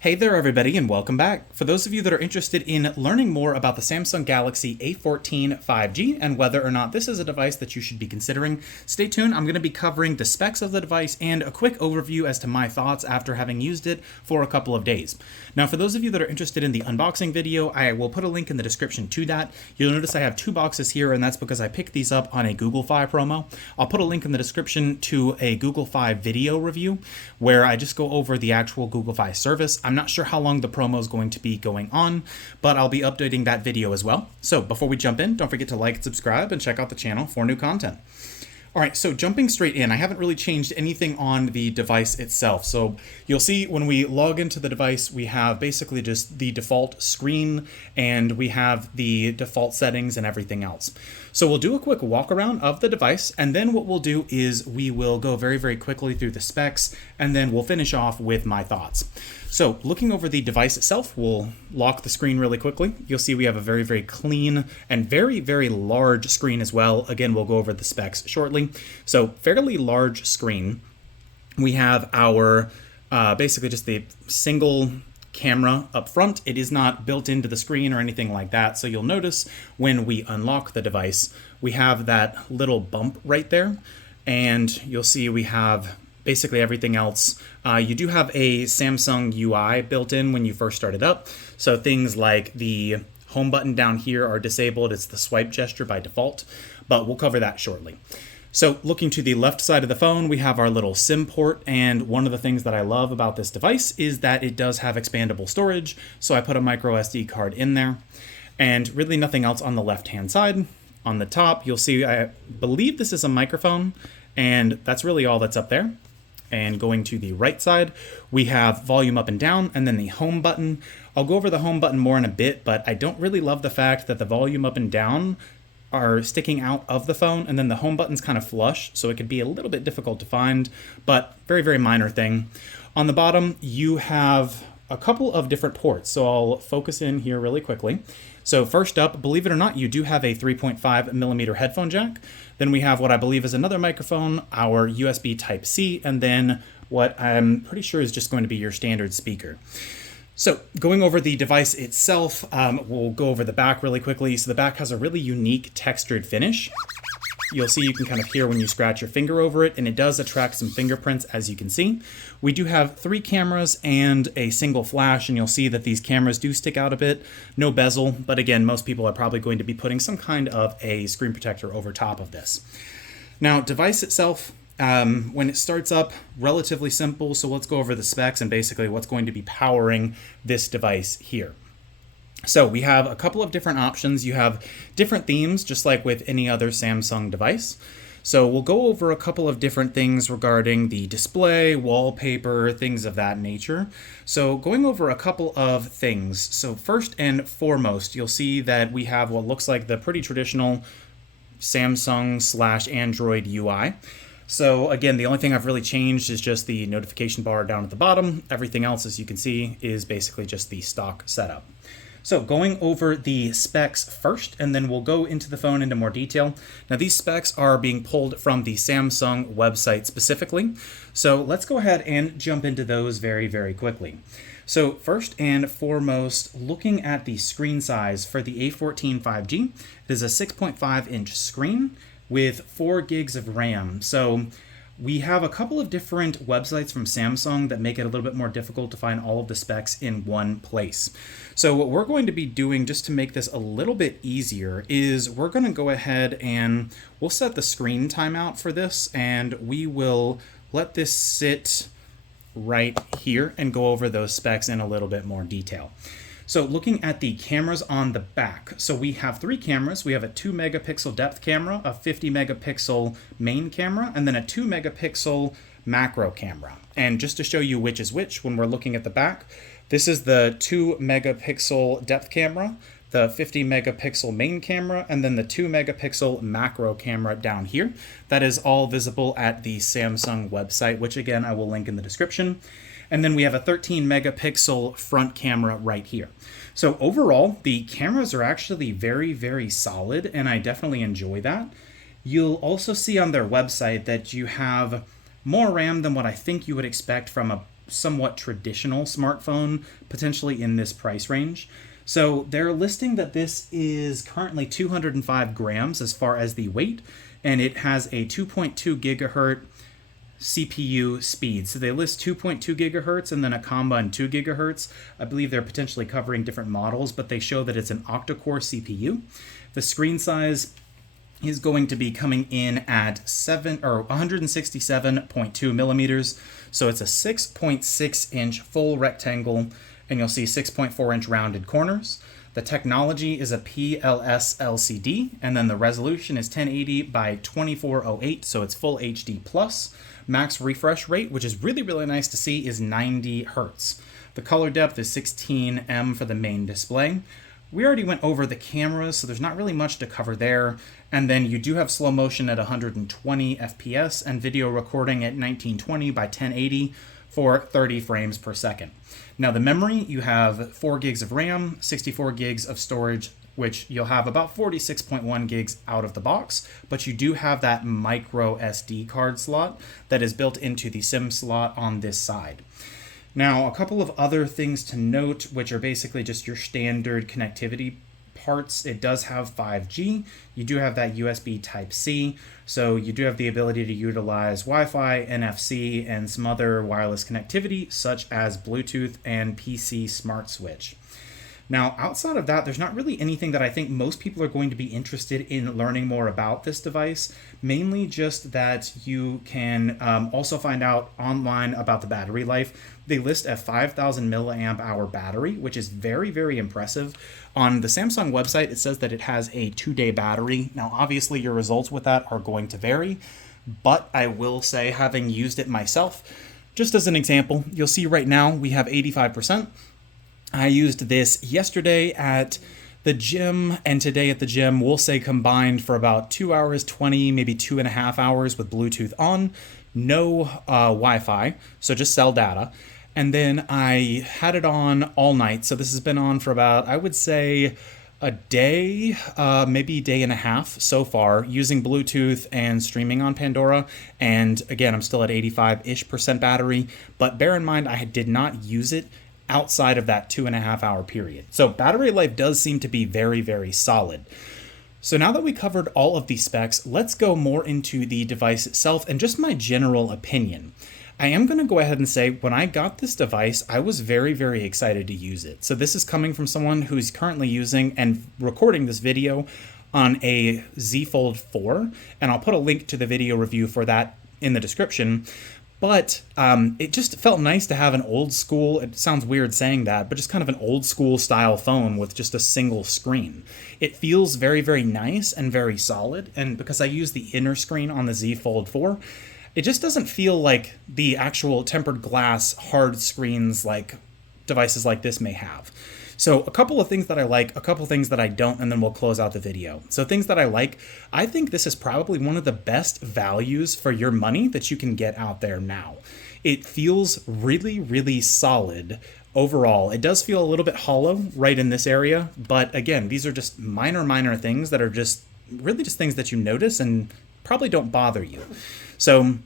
Hey there everybody and welcome back. For those of you that are interested in learning more about the Samsung Galaxy A14 5G and whether or not this is a device that you should be considering, stay tuned. I'm going to be covering the specs of the device and a quick overview as to my thoughts after having used it for a couple of days. Now for those of you that are interested in the unboxing video, I will put a link in the description to that. You'll notice I have two boxes here and that's because I picked these up on a Google Fi promo. I'll put a link in the description to a Google Fi video review where I just go over the actual Google Fi service. I'm not sure how long the promo is going to be going on, but I'll be updating that video as well. So before we jump in, don't forget to like, subscribe, and check out the channel for new content. All right, so jumping straight in, I haven't really changed anything on the device itself. So you'll see when we log into the device, we have basically just the default screen and we have the default settings and everything else. So we'll do a quick walk around of the device, and then what we'll do is we will go very, very quickly through the specs, and then we'll finish off with my thoughts. So looking over the device itself, we'll lock the screen really quickly. You'll see we have a very, very clean and very, very large screen as well. Again, we'll go over the specs shortly. So fairly large screen. We have our basically just the single camera up front. It is not built into the screen or anything like that. So you'll notice when we unlock the device, we have that little bump right there. And you'll see we have basically everything else. You do have a Samsung UI built in when you first start it up. So things like the home button down here are disabled. It's the swipe gesture by default, but we'll cover that shortly. So looking to the left side of the phone, we have our little SIM port. And one of the things that I love about this device is that it does have expandable storage. So I put a micro SD card in there and really nothing else on the left-hand side. On the top, you'll see, I believe this is a microphone, and that's really all that's up there. And going to the right side, we have volume up and down, and then the home button. I'll go over the home button more in a bit, but I don't really love the fact that the volume up and down are sticking out of the phone, and then the home button's kind of flush, so it could be a little bit difficult to find, but very, very minor thing. On the bottom, you have a couple of different ports, so I'll focus in here really quickly. So first up, believe it or not, you do have a 3.5 millimeter headphone jack. Then we have what I believe is another microphone, our USB Type-C, and then what I'm pretty sure is just going to be your standard speaker. So going over the device itself, we'll go over the back really quickly. So the back has a really unique textured finish. You'll see you can kind of hear when you scratch your finger over it, and it does attract some fingerprints, as you can see. We do have 3 cameras and a single flash, and you'll see that these cameras do stick out a bit. No bezel, but again, most people are probably going to be putting some kind of a screen protector over top of this. Now, device itself, when it starts up, relatively simple, so let's go over the specs and basically what's going to be powering this device here. So we have a couple of different options. You have different themes, just like with any other Samsung device. So we'll go over a couple of different things regarding the display, wallpaper, things of that nature. So going over a couple of things. So first and foremost, you'll see that we have what looks like the pretty traditional Samsung/Android UI. So again, the only thing I've really changed is just the notification bar down at the bottom. Everything else, as you can see, is basically just the stock setup. So going over the specs first, and then we'll go into the phone into more detail. Now these specs are being pulled from the Samsung website specifically. So let's go ahead and jump into those very, very quickly. So first and foremost, looking at the screen size for the A14 5G, it is a 6.5 inch screen with 4 gigs of RAM. So we have a couple of different websites from Samsung that make it a little bit more difficult to find all of the specs in one place. So what we're going to be doing just to make this a little bit easier is we're going to go ahead and we'll set the screen timeout for this, and we will let this sit right here and go over those specs in a little bit more detail. So looking at the cameras on the back, so we have 3 cameras. We have a 2 megapixel depth camera, a 50 megapixel main camera, and then a 2 megapixel macro camera. And just to show you which is which, when we're looking at the back, this is the 2 megapixel depth camera, the 50 megapixel main camera, and then the 2 megapixel macro camera down here. That is all visible at the Samsung website, which again, I will link in the description. And then we have a 13 megapixel front camera right here. So overall, the cameras are actually very, very solid, and I definitely enjoy that. You'll also see on their website that you have more RAM than what I think you would expect from a somewhat traditional smartphone, potentially in this price range. So they're listing that this is currently 205 grams as far as the weight, and it has a 2.2 gigahertz CPU speed. So they list 2.2 gigahertz and then a combo and 2 gigahertz. I believe they're potentially covering different models, but they show that it's an octa-core CPU. The screen size is going to be coming in at 167.2 millimeters. So it's a 6.6 inch full rectangle, and you'll see 6.4 inch rounded corners. The technology is a PLS LCD, and then the resolution is 1080 by 2408, so it's full HD plus. Max refresh rate, which is really, really nice to see, is 90 hertz. The color depth is 16M for the main display. We already went over the cameras, so there's not really much to cover there. And then you do have slow motion at 120 FPS and video recording at 1920 by 1080 for 30 frames per second. Now the memory, you have 4 gigs of RAM, 64 gigs of storage, which you'll have about 46.1 gigs out of the box, but you do have that micro SD card slot that is built into the SIM slot on this side. Now, a couple of other things to note, which are basically just your standard connectivity parts. It does have 5G. You do have that USB Type-C, so you do have the ability to utilize Wi-Fi, NFC, and some other wireless connectivity, such as Bluetooth and PC Smart Switch. Now, outside of that, there's not really anything that I think most people are going to be interested in learning more about this device, mainly just that you can also find out online about the battery life. They list a 5,000 milliamp hour battery, which is very, very impressive. On the Samsung website, it says that it has a 2-day battery. Now, obviously, your results with that are going to vary, but I will say, having used it myself, just as an example, you'll see right now we have 85%. I used this yesterday at the gym and today at the gym. We'll say combined for about 2 hours, 20, maybe 2.5 hours with Bluetooth on, no Wi-Fi, so just cell data. And then I had it on all night. So this has been on for about, I would say, a day, maybe day and a half so far, using Bluetooth and streaming on Pandora. And again, I'm still at 85-ish% battery, but bear in mind, I did not use it outside of that 2.5 hour period. So battery life does seem to be very, very solid. So now that we covered all of these specs, let's go more into the device itself and just my general opinion. I am going to go ahead and say, when I got this device, I was very, very excited to use it. So this is coming from someone who's currently using and recording this video on a Z Fold 4, and I'll put a link to the video review for that in the description. But it just felt nice to have an old school, it sounds weird saying that, but just kind of an old school style phone with just a single screen. It feels very, very nice and very solid, and because I use the inner screen on the Z Fold 4, it just doesn't feel like the actual tempered glass hard screens like devices like this may have. So a couple of things that I like, a couple things that I don't, and then we'll close out the video. So things that I like, I think this is probably one of the best values for your money that you can get out there now. It feels really, really solid overall. It does feel a little bit hollow right in this area, but again, these are just minor things that are just really just things that you notice and probably don't bother you. So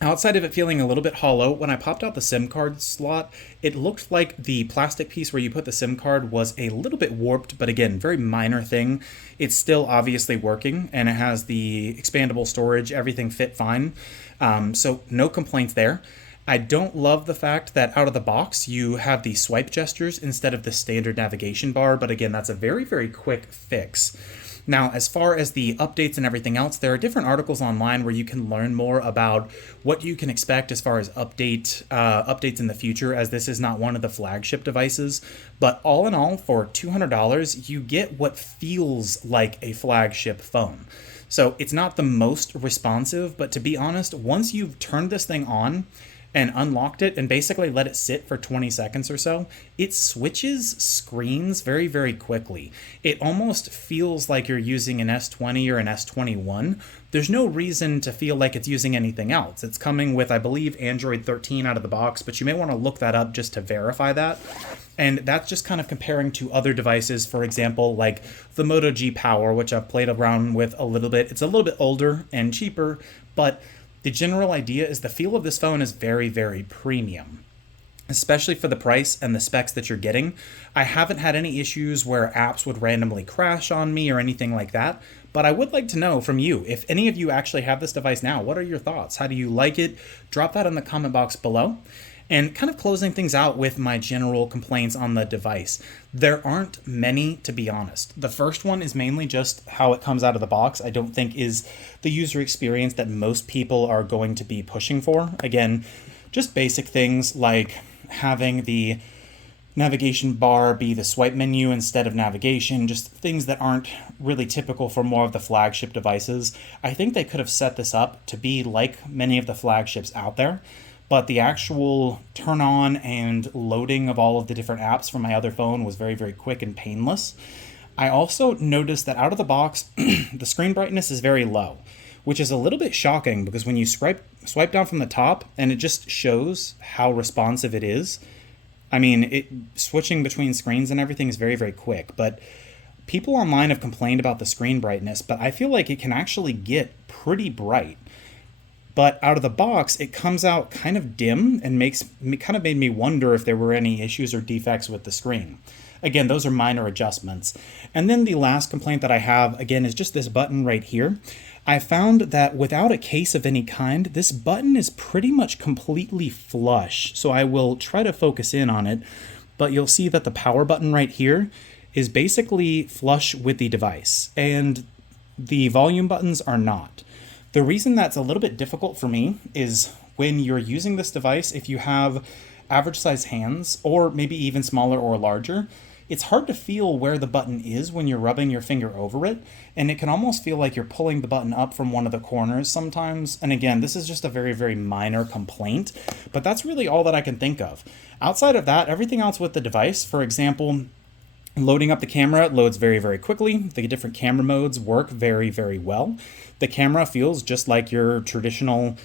outside of it feeling a little bit hollow, when I popped out the SIM card slot, it looked like the plastic piece where you put the SIM card was a little bit warped, but again, very minor thing. It's still obviously working, and it has the expandable storage, everything fit fine. So no complaints there. I don't love the fact that out of the box, you have the swipe gestures instead of the standard navigation bar, but again, that's a very, very quick fix. Now, as far as the updates and everything else, there are different articles online where you can learn more about what you can expect as far as updates in the future, as this is not one of the flagship devices. But all in all, for $200, you get what feels like a flagship phone. So it's not the most responsive, but to be honest, once you've turned this thing on, and unlocked it and basically let it sit for 20 seconds or so, it switches screens very, very quickly. It almost feels like you're using an S20 or an S21. There's no reason to feel like it's using anything else. It's coming with, I believe, Android 13 out of the box, but you may want to look that up just to verify that. And that's just kind of comparing to other devices, for example, like the Moto G Power, which I've played around with a little bit. It's a little bit older and cheaper, but the general idea is the feel of this phone is very, very premium, especially for the price and the specs that you're getting. I haven't had any issues where apps would randomly crash on me or anything like that, but I would like to know from you, if any of you actually have this device now, what are your thoughts? How do you like it? Drop that in the comment box below. And kind of closing things out with my general complaints on the device. There aren't many, to be honest. The first one is mainly just how it comes out of the box. I don't think is the user experience that most people are going to be pushing for. Again, just basic things like having the navigation bar be the swipe menu instead of navigation, just things that aren't really typical for more of the flagship devices. I think they could have set this up to be like many of the flagships out there. But the actual turn on and loading of all of the different apps from my other phone was very, very quick and painless. I also noticed that out of the box, the screen brightness is very low, which is a little bit shocking because when you swipe down from the top and it just shows how responsive it is. I mean, switching between screens and everything is very, very quick. But people online have complained about the screen brightness, but I feel like it can actually get pretty bright. But out of the box, it comes out kind of dim and kind of made me wonder if there were any issues or defects with the screen. Again, those are minor adjustments. And then the last complaint that I have, again, is just this button right here. I found that without a case of any kind, this button is pretty much completely flush. So I will try to focus in on it, but you'll see that the power button right here is basically flush with the device, and the volume buttons are not. The reason that's a little bit difficult for me is when you're using this device, if you have average size hands or maybe even smaller or larger, it's hard to feel where the button is when you're rubbing your finger over it, and it can almost feel like you're pulling the button up from one of the corners sometimes. And again, this is just a very, very minor complaint, but that's really all that I can think of. Outside of that, everything else with the device, for example, loading up the camera, it loads very, very quickly. The different camera modes work very, very well. The camera feels just like your traditional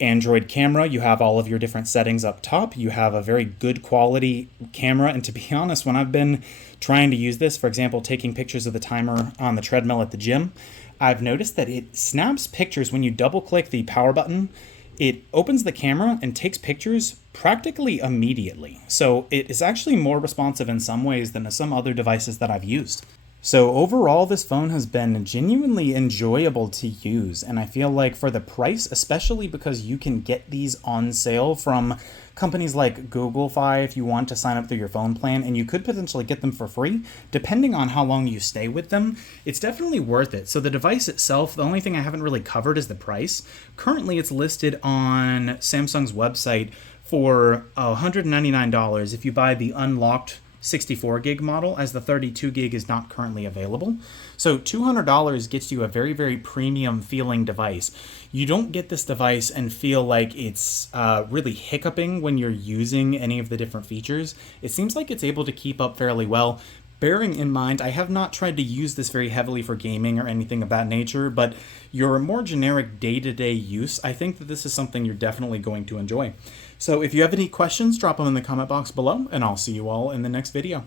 Android camera. You have all of your different settings up top. You have a very good quality camera. And to be honest, when I've been trying to use this, for example, taking pictures of the timer on the treadmill at the gym, I've noticed that it snaps pictures when you double click the power button. It opens the camera and takes pictures practically immediately. So it is actually more responsive in some ways than some other devices that I've used. So overall, this phone has been genuinely enjoyable to use, and I feel like for the price, especially because you can get these on sale from companies like Google Fi if you want to sign up through your phone plan, and you could potentially get them for free, depending on how long you stay with them. It's definitely worth it. So the device itself, the only thing I haven't really covered is the price. Currently, it's listed on Samsung's website for $199 if you buy the unlocked 64 gig model, as the 32 gig is not currently available. So $200 gets you a very, very premium feeling device. You don't get this device and feel like it's really hiccuping when you're using any of the different features. It seems like it's able to keep up fairly well. Bearing in mind, I have not tried to use this very heavily for gaming or anything of that nature, but your more generic day-to-day use, I think that this is something you're definitely going to enjoy. So if you have any questions, drop them in the comment box below, and I'll see you all in the next video.